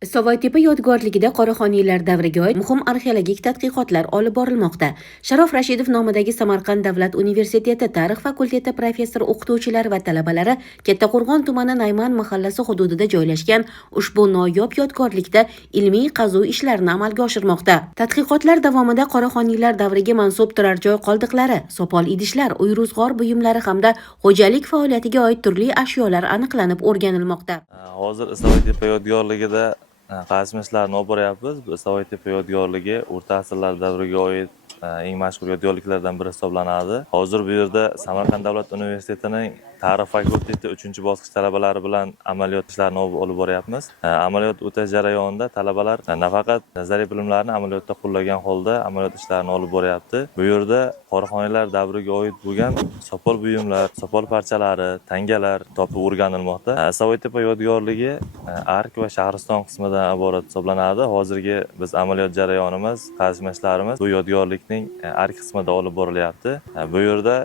Sovoytepa yodgorligida qoraxoniylar davriga oid muhim arxeologik tadqiqotlar olib borilmoqda. Sharof Rashidov nomidagi Samarqand davlat universiteti tarix fakulteti professor o'qituvchilari va talabalari Kattaqo'rg'on tumani Nayman mahallasi hududida joylashgan ushbu noyob yodgorlikda ilmiy qazuv ishlarini amalga oshirmoqda. Tadqiqotlar davomida qoraxoniylar davriga mansub turar joy qoldiqlari, sopol idishlar, uy-ro'zg'or buyumlari hamda xo'jalik faoliyatiga oid turli ashyolar aniqlanib o'rganilmoqda. Hozir Sovoytepa yodgorligida qazishma ishlarini olib boryapmiz. Sovoytepa yodgorligi o'rta asrlar davriga oid eng mashhur yodgorliklardan biri hisoblanadi. Hozir bu yerda Samarqand davlat universitetining tarix fakulteti 3-bosqich talabalari bilan amaliyot ishlarini olib boryapmiz. Amaliyot o'tash jarayonida talabalar nafaqat nazariy bilimlarni amaliyotda qo'llagan holda amaliyot ishlarini olib boryapti. Bu yerda qoraxoniylar davriga oid bo'lgan sopol buyumlar, sopol parchalari, tangalar topib o'rganilmoqda. Sovoytepa yodgorligi Ark va Shahriston qismidan iborat hisoblanadi. Hozirgi biz amaliyot jarayonimiz, qazishma ishlarimiz bu yodgorlikning Ark qismida olib borilyapti. Bu yerda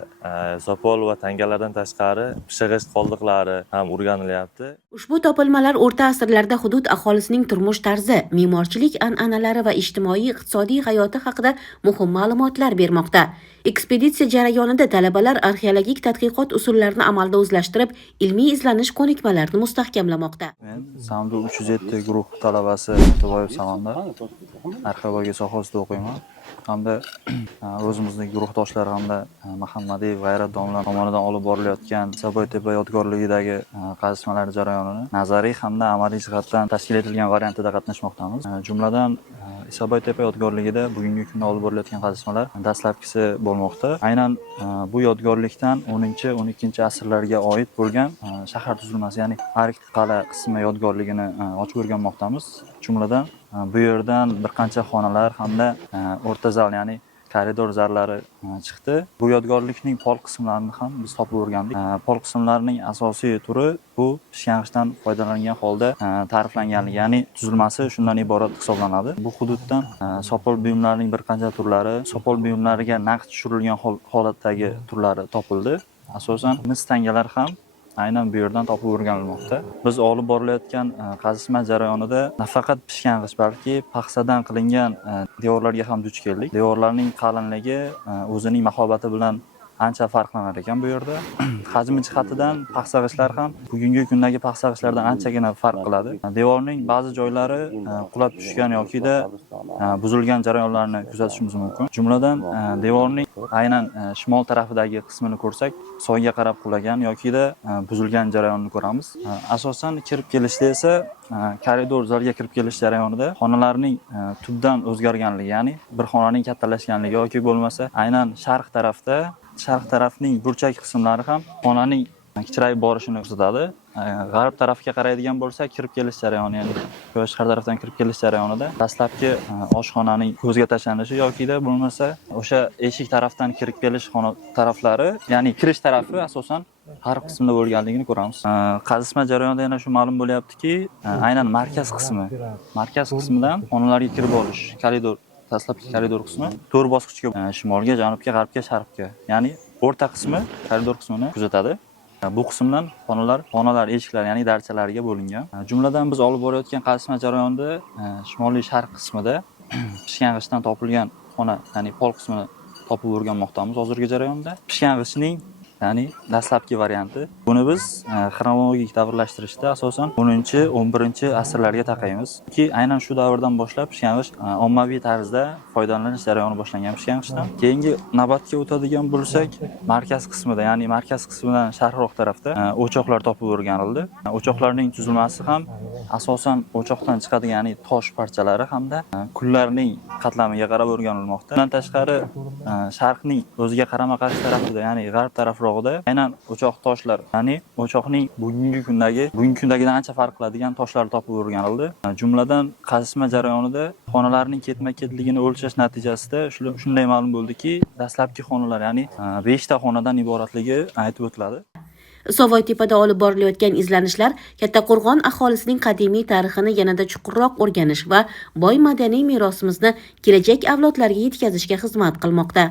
sopol va tangalardan tashqari pishig'ich qoldiqlari ham o'rganilyapti. Ushbu topilmalar o'rta asrlarda hudud aholisining turmush tarzi, me'morchilik an'analari va ijtimoiy-iqtisodiy hayoti haqida muhim ma'lumotlar bermoqda. Ekspeditsiya jarayonida talabalar arxeologik tadqiqot usullarini amalda o'zlashtirib, ilmiy izlanish ko'nikmalarini mustahkamlamoqda. Men Samdu 307 guruh talabasi To'g'oyev Samanda arxeologiya sohasida o'qiyman. Hamda o'zimizning guruhdoshlar hamda Muhammadiyev G'ayrat domla tomonidan olib borilayotgan Sovoytepa yodgorligidagi qazishmalar jarayonini nazariy hamda amaliy jihatdan tashkil etilgan variantida qatnashmoqdamiz. Jumladan Sovoytepa yodgorligida bugungi kunda olib borilayotgan qazishmalar dastlabkisi bo'lmoqda. Aynan bu yodgorlikdan 10-12 asrlarga oid bo'lgan shahar tuzilmasi, ya'ni Ark qala qismi yodgorligini ochib o'rganmoqdamiz. Jumladan bu yerdan bir qancha xonalar hamda o'rta zal, ya'ni koridor zallari chiqdi. Bu yodgorlikning pol qismlarini ham biz topib o'rgandik. Pol qismlarining asosiy turi bu pishg'angichdan foydalangan holda ta'riflanganligi, ya'ni tuzilmasi shundan iborat hisoblanadi. Bu hududdan sopol buyumlarning bir qancha turlari, sopol buyumlariga naqd tushirilgan holatdagi turlari topildi. Asosan mis tangalar ham aynan bu yerdan topib o'rganilmoqda. Biz olib borilayotgan qazishma jarayonida nafaqat pishg'ang'ich, balki paxsadan qilingan devorlarga ham duch keldik. Devorlarning qalinligi o'zining mahobati bilan ancha farqlanar ekan bu yerda. Hajmi jihatidan paxsag'ichlar ham bugungi kundagi paxsag'ichlardan anchagina farq qiladi. Devorning ba'zi joylari qulab tushgan yoki-da buzilgan jarayonlarni kuzatishimiz mumkin. Jumladan devorning aynan shimol tarafidagi qismini ko'rsak, soyga qarab qulagan yoki-da buzilgan jarayonni ko'ramiz. Asosan kirib kelishda esa koridor zalga kirib kelish jarayonida xonalarning tubdan o'zgarganligi, ya'ni bir xonaning kattalashganligi yoki bo'lmasa aynan sharq tarafning burchak qismlari ham xonaning kichrayib borishini ko'rsatadi. G'arb tarafga qaraydigan bo'lsak, kirib kelish jarayoni, ya'ni quyosh har tarafdan kirib kelish jarayonida dastlabki oshxonaning ko'zga tashlanishi yoki-da bo'lmasa o'sha eshik tarafdan kirib kelish xona taraflari, ya'ni kirish tarafi asosan har qismda bo'lganligini ko'ramiz. Qazishma jarayonida yana shu ma'lum bo'lyaptiki, aynan markaz qismidan xonalarga kirib olish, koridor, dastlabki koridor qismi 4 bosqichga, shimolga, janubga, g'arbga, sharqga, ya'ni o'rta qismi koridor qismini kuzatadi. Bu qismdan xonalar, eshiklar, ya'ni darchalarga bo'lingan. Jumladan biz olib borayotgan qazishma jarayonida shimoliy sharq qismida pishg'ang'ichdan topilgan xona, ya'ni pol qismini topib o'rganmoqdamiz hozirgi jarayonda. Pishg'ang'ichning ya'ni dastlabki varianti. Buni biz xronologik davrlashtirishda asosan 10-11 asrlarga taqaymiz. Ki aynan shu davrdan boshlab pishg'ang'ich ommaviy tarzda foydalanish jarayoni boshlangan pishg'ang'ichdan. Keyingi navbatga o'tadigan bo'lsak, markaz qismida, ya'ni markaz qismidan sharqroq tarafda o'choqlar topib o'rganildi. O'choqlarning tuzilmasi ham asosan o'choqdan chiqadigan, ya'ni tosh parchalari hamda kullarning qatlamiga qarab o'rganilmoqda. Bundan tashqari sharqning o'ziga qarama-qarshi tarafida, ya'ni g'arb tarafrog'ida aynan o'choq toshlar, ya'ni o'choqning bugungi kundagidan ancha farq qiladigan toshlar topib o'rganildi. Jumladan qazishma jarayonida xonalarning ketma-ketligini o'lchash natijasida shunday ma'lum bo'ldiki, dastlabki xonalar, ya'ni 5 ta xonadan iboratligi aytib o'tiladi. Sovoytepada olib borilayotgan izlanishlar Kattaqo'rg'on aholisining qadimiy tarixini yanada chuqurroq o'rganish va boy madaniy merosimizni kelajak avlodlarga yetkazishga xizmat qilmoqda.